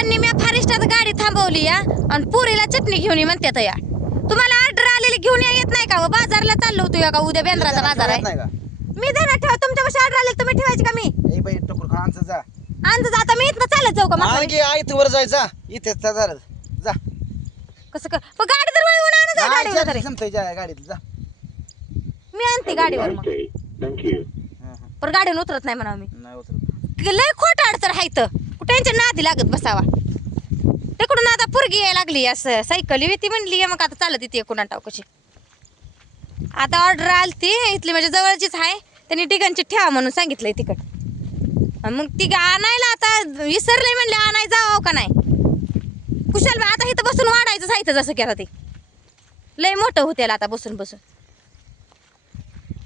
लोकांनी मी फॉरेस्टात गाडी थांबवली या आणि पुरीला चटणी घेऊन ये म्हणतात या. तुम्हाला ऑर्डर आलेली घेऊन येत नाही का? बाजारला चाललो होतो या का? उद्या बेंद्राचा बाजार आहे. मी देणार ठेवा तुमच्यापाशी ऑर्डर आले तुम्ही ठेवायची का? मी ए बाई टोकर खांचं जा अंदाज आता मी इथनं चालत जाऊ का? मग आणखी आई तू वर जायचा इथे जा जा कसं कर पण गाडी तर वळवून आणू जा गाडीवर तरी. संपतोय जा गाडीत जा मी आणते गाडीवर मग पण गाडीवर उतरत नाही म्हणा मी. नाही उतरत लय खोट अडचण आहे तर कुठ्यांच्या नादी लागत बसावा. तिकडून आता पुरगी यायला लागली असं सायकल ती म्हणली मग आता चालत येते कुणा टाव कशी. आता ऑर्डर आली ती इथली म्हणजे जवळचीच आहे त्यांनी ठिकाणची ठेवा म्हणून सांगितलंय तिकड. मग ती आणायला आता विसरले म्हणले आणाय जावं का नाही. कुशाल आता इथं बसून वाढायचं साहित्य जसं केलं ते लय मोठं होते आता बसून बसून.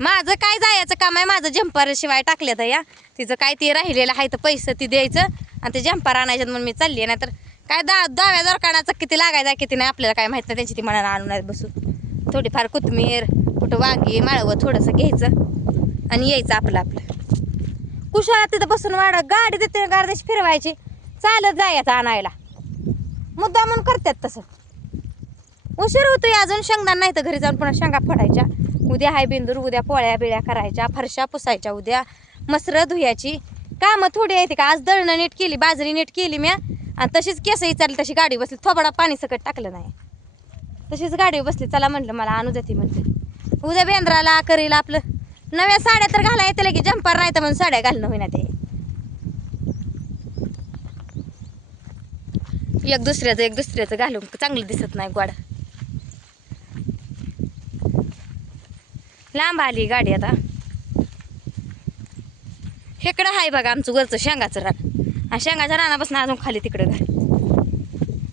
माझं काय जायचं काम आहे. माझं जंपर शिवाय टाकले तर या तिचं काय ते राहिलेलं आहे तर पैसे ती द्यायचं आणि ते जंपर आणायचं म्हणून मी चालली. नाही तर काय दहाव्या दरकाणाचं किती लागायचा किती नाही आपल्याला काय माहित नाही. त्यांची ती मनाला आणून बसून थोडीफार कोथिंबीर कुठं वांगी माळवं थोडंसं घ्यायचं आणि यायचं आपलं आपलं. कुशाला तिथं बसून वाढ गाडी तिथे गारदेश फिरवायची चालत जायचं आणायला. मुद्दा म्हणून करतात तसं. उशीर होतोय अजून शेंगदाण नाही तर घरी जाऊन पुन्हा शेंगा फोडायच्या. उद्या हाय बिंदूर उद्या पोळ्या बिळ्या करायच्या फरशा पुसायच्या उद्या मसरं धुयाची कामं थोडी येते का. आज दळणं नीट केली बाजरी नीट केली म्या आणि तशीच केस विचारली तशी गाडी बसली थोबाडा पाणी सकट टाकलं नाही तशीच गाडी बसली. चला म्हटलं मला आणू देते म्हटलं उद्या बेंद्राला करील आपलं. नव्या साड्या तर घाला येते की जंपर नाही तर म्हणून साड्या घालणं होईना ते. एक दुसऱ्याचं घालून चांगलं दिसत नाही गोड. लांब आली गाडी आता. हेकडं आहे बघा आमचं वरचं शेंगाचं रान आणि शेंगाच्या रानापासून अजून खाली तिकडं घर.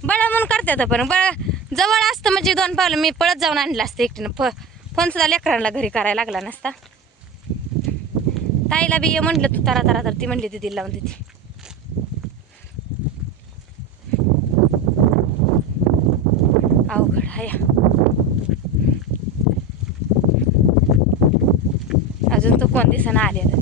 बळा म्हणून करतात पण बळा जवळ असतं म्हणजे 2 पावलं मी पळत जाऊन आणलं असतं एकटीनं. फोन सुद्धा लेकरांना घरी करायला लागला नसता. ताईला बी ये म्हटलं तू तारा तर ती म्हणली दिदी लावून देते. अवघड आहे अजून तो कोण दिसना आलेला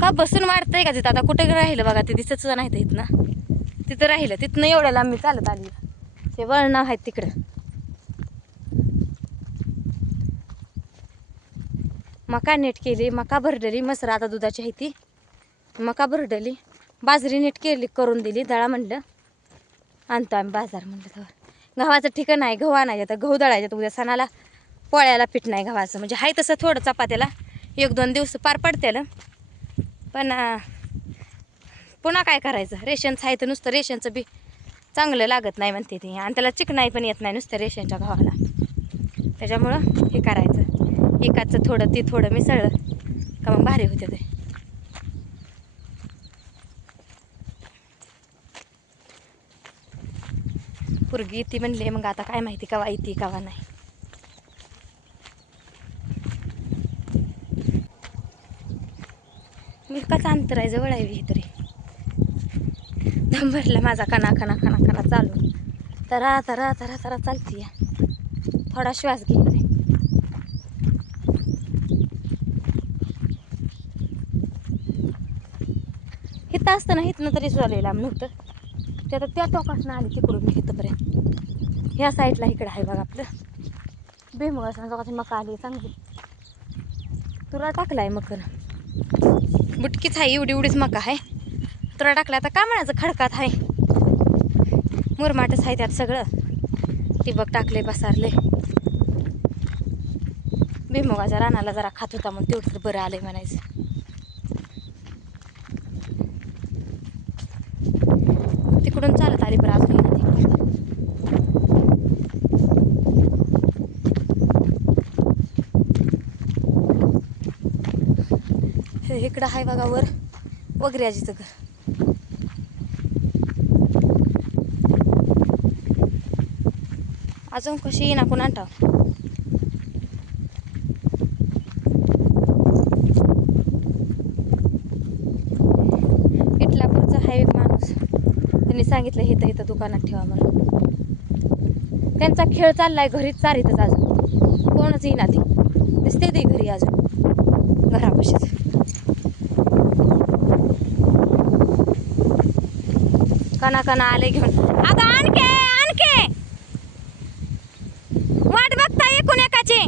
का. बसून वाढतंय का तिथं आता कुठे राहिलं बघा ते दिसत सुद्धा नाही इथनं. तिथं राहिलं तिथनं एवढ्या लांब मी चालत आली. ते वळण आहेत तिकडं. मका नीट केली मका भरडली मसर आता दुधाची आहे ती मका भरडली बाजरी नीट केली करून दिली दळा म्हणलं आणतो आम्ही बाजार म्हणलं. तर गव्हाचं ठिकाण आहे गहू आणायचं तर गहू दळायचं तर उद्या सणाला पोळ्याला पीठ नाही गव्हाचं म्हणजे आहे तसं थोडं चपात्याला 1-2 दिवस पार पडतेलं. पण पुन्हा काय करायचं रेशनचं आहे तर नुसतं रेशनचं बी चांगलं लागत नाही म्हणते ते आणि त्याला चिकनाई पण येत नाही नुसतं रेशनच्या गव्हाला. त्याच्यामुळं हे करायचं एकाचं थोडं ते थोडं मिसळलं का मग भारी होते ते. पुरगी येते म्हणले मग आता काय माहिती कवा येते कवा नाही. मिरकाचं अंतर आहे जवळ आहे तरी दम भरला माझा कणा कणा कणा कणा चालू तरा तरा तरा तरा चालती या. थोडा श्वास घेणार आहे. इथं असताना इथनं तरी सुरू लांब नव्हतं ते आता त्या टोकासनं आली तिकडून मी इथंपर्यंत. ह्या साईडला इकडं आहे बघा आपलं बेमुगासनं टोकाची मका आली चांगली. तुरा टाकलाय मकर बुटकीच आहे एवढीच मका आहे. तुरा टाकला आता का म्हणायचं खडकात आहे मुरमाटच आहे त्यात सगळं. टिबक टाकले बसारले बेमुगाच्या रानाला जरा खात होता म्हणून तेवढं बरं आलंय म्हणायचं. तिकडून चालत आली बरं अजून इकडं आहे बघा वर वगैरेजीचं घर. अजून कशी येईना कोण आणता. इटलापूरचा हा एक माणूस त्यांनी सांगितलं इथं दुकानात ठेवा म्हणून. त्यांचा खेळ चाललाय घरीच चारीतच अजून कोणच येईना ती दिसते ती घरी अजून घरापाशीच. कना कना आले घेऊन. आता आणखे आणखे वाट बघता एकूण एकाची.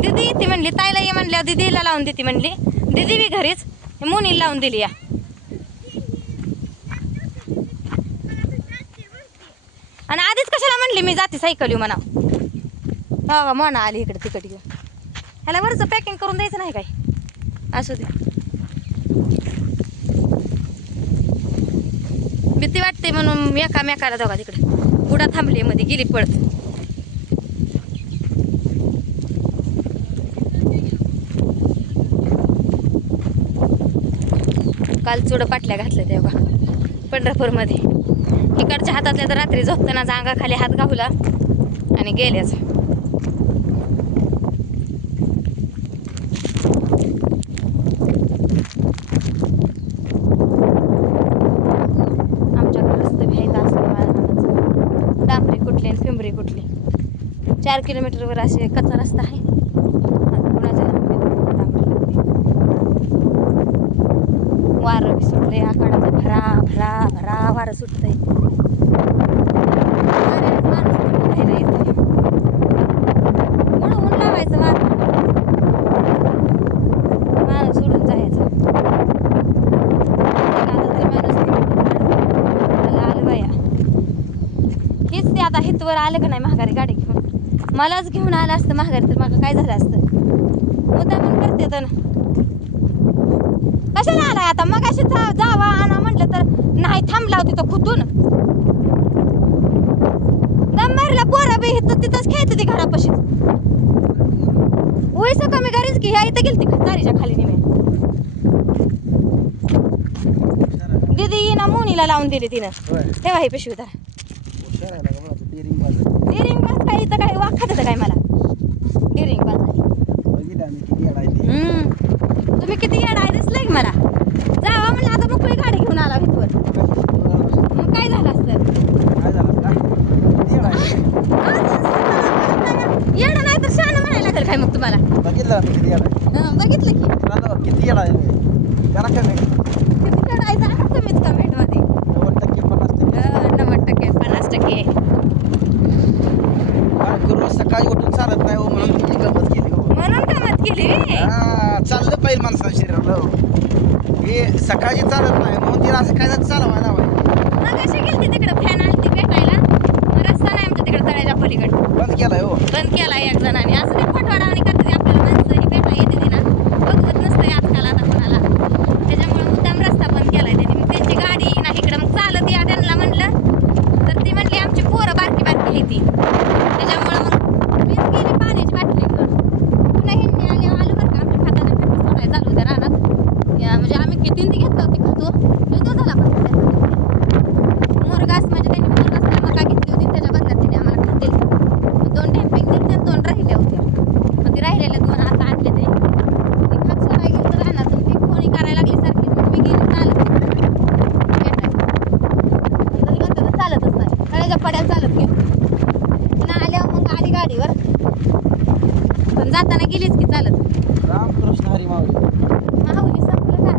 दीदी ती म्हणली ताईला ये म्हणल्या दीदीला लावून देते म्हणली. दीदी बी घरीच मुनीला लावून दिली या. आणि आधीच कशाला म्हणली मी जाते सायकल येऊ म्हणा. बाबा म्हणा आली इकडे तिकडे घेऊन. ह्याला वरचं पॅकिंग करून द्यायचं नाही काय. असू दे. भीती वाटते म्हणून एकामेकाला दोघा तिकडे बुडा थांबली मध्ये गेली पळत. काल चुड पाटल्या घातल्या तेव्हा पंढरपूरमध्ये. इकडच्या हातातल्या तर रात्री झोपताना जांगाखाली हात घावला आणि गेल्याच. आमच्याकडे रस्ते भ्यायचा असतो डांबरी कुठली आणि पिंबरी कुठली. 4 किलोमीटरवर असे कच्चा रस्ता आहे. वारं बी सुटले आकाडाचं भरा भरा भरा वारं सुटतंय. ऊन लावायचं वारं माणूस सोडून जायचं. आलं बाया हेच ते आता हितवर आलं का नाही माघारी गाडी घेऊन. मलाच घेऊन आलं असतं माघारी तर मला काय झालं असतं. मुद्दा पण करते तर कशाला आलाय आता. मग अशी जावा आणा म्हटलं तर नाही थांबला होती तर खुतून दमबारीला पोरा बी तिथंच खेळते ती घरापाशीच. वयस कमी घरीच की ह्या इथं गेलती चारीच्या खाली निमे. दीदी ना मुनीला लावून दिली तिनं. तेव्हा ही पिशवीदार डिरिंग बाज काय इथं काय वाखात येतं काय मला. डिरिंग बाज तुम्ही किती येडा आहे दिसलंय की मला. जावा म्हणलं आता मोकळी गाडी घेऊन आला इथवर. मग काय झालं असतं. येडा नाही तर शहाणं म्हणायला लागेल काय मग तुम्हाला. बघितलं की किती येडा आहे कमीच कमेंटमध्ये 90% 50%. सकाळी उठून चालत नाही म्हणून तिची गमत केली. म्हणून कामात केली. चाललं पाहिजे माणसाच्या शरीराला. हे सकाळची चालत नाही म्हणून तिला असं काय चालवायला लावायचं. मग अशी गेली तिकडं फॅन आली ती भेटायला. रस्ता नाही आमच्या तिकडे तळ्याच्या पलीकडे. बंद केलाय हो. बंद केला एक जणांनी. असं ते खोटवाडावणी करते आपल्याला माणसं ही भेटा येते ती ना बघवत नसतंय आजकाल आता कोणाला. त्याच्यामुळे मुद्दाम रस्ता बंद केलाय त्यांनी. मग त्यांची गाडी ना इकडं मग चालत या त्यांना म्हणलं तर ती म्हणली आमची पोरं बारकी बारकी आहे ती. त्याच्यामुळं मग मीच गेली पाण्याची बाटली घेऊन. पुन्हा हिंदी आली आलं बरं का आमच्या खाताच्या फेटून सोडायला चालू होत्या रानात. म्हणजे आम्ही किती ती घेतलं होती खातो तो झाला मोरगास म्हणजे त्यांनी मोरगासला मका घेतली होती त्याच्या बदल्यात त्यांनी आम्हाला खात दिली. 2 डॅम्पिंग दिली आणि 2 राहिल्या होत्या. मग ते राहिलेल्या 2 आता आणले ते खात सोडायला गेलं रानात. ती फोनी करायला लागली सारखी. मी गेली चालत तरी म्हणतो चालतच नाही कळ्याच्या पड्याला चालत गेलो. पुन्हा आल्यावर मग आली गाडीवर पण जाताना गेलीच की चालत. रामकृष्ण हरी माहुली संपलं का.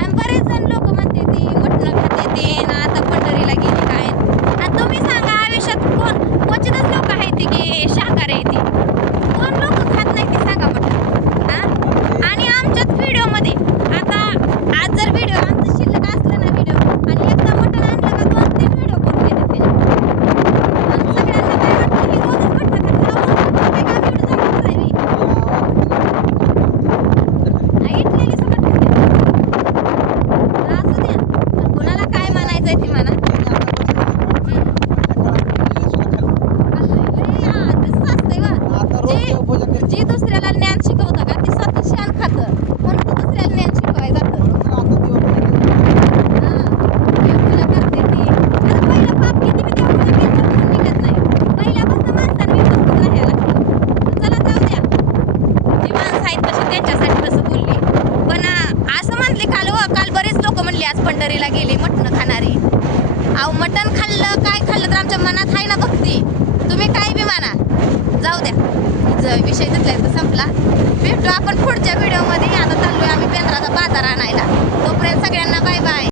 आणि बरेच जण लोक म्हणते ती मटणं खाते ते ना आता पंढरीला गेली काय. आता तुम्ही सांगा आयुष्यात क्वचितच लोक आहेत ती की शाकाहारी आहे ती. कोण लोक खात नाही ते सांगा मटण. आणि आमच्याच व्हिडिओमध्ये आता आज जर व्हिडिओ आमचं शिल्लक असलं ना व्हिडिओ आणि एकदा मटण आणलं का 2-3 व्हिडिओ करून येतात त्याच्यात. सगळ्यांना काय वाटतं की रोजच मटण खात ऐकलेली सगळं असू द्या. कुणाला काय म्हणायचंय ते म्हणा. जी दुसऱ्याला ज्ञान शिकवतं का ती स्वतः शान खातं म्हणून तू दुसऱ्याला ज्ञान शिकवायला जातं. देवपूजा करते ती. आता पहिलं पाप किती बी देवपूजा केली तर म्हणून निघत नाही. पहिल्यापासून माणसाने व्यवस्थित राहायला लागतं. चला जाऊ द्या. जी माणसं आहेत तशी त्यांच्यासाठी तसं बोलली. पण असं म्हणले काल बरेच लोक म्हणले आज पंढरीला गेले मटण खाणारी. अहो मटण खाल्लं काय खाल्लं तर आमच्या मनात आहे ना भक्ती. तुम्ही काय बी म्हणा जाऊ द्या. विषय तिथला इथं संपला. भेटू आपण पुढच्या व्हिडिओमध्ये. आता चाललोय आम्ही बेंद्राचा बाजार आणायला. तोपर्यंत सगळ्यांना बाय बाय.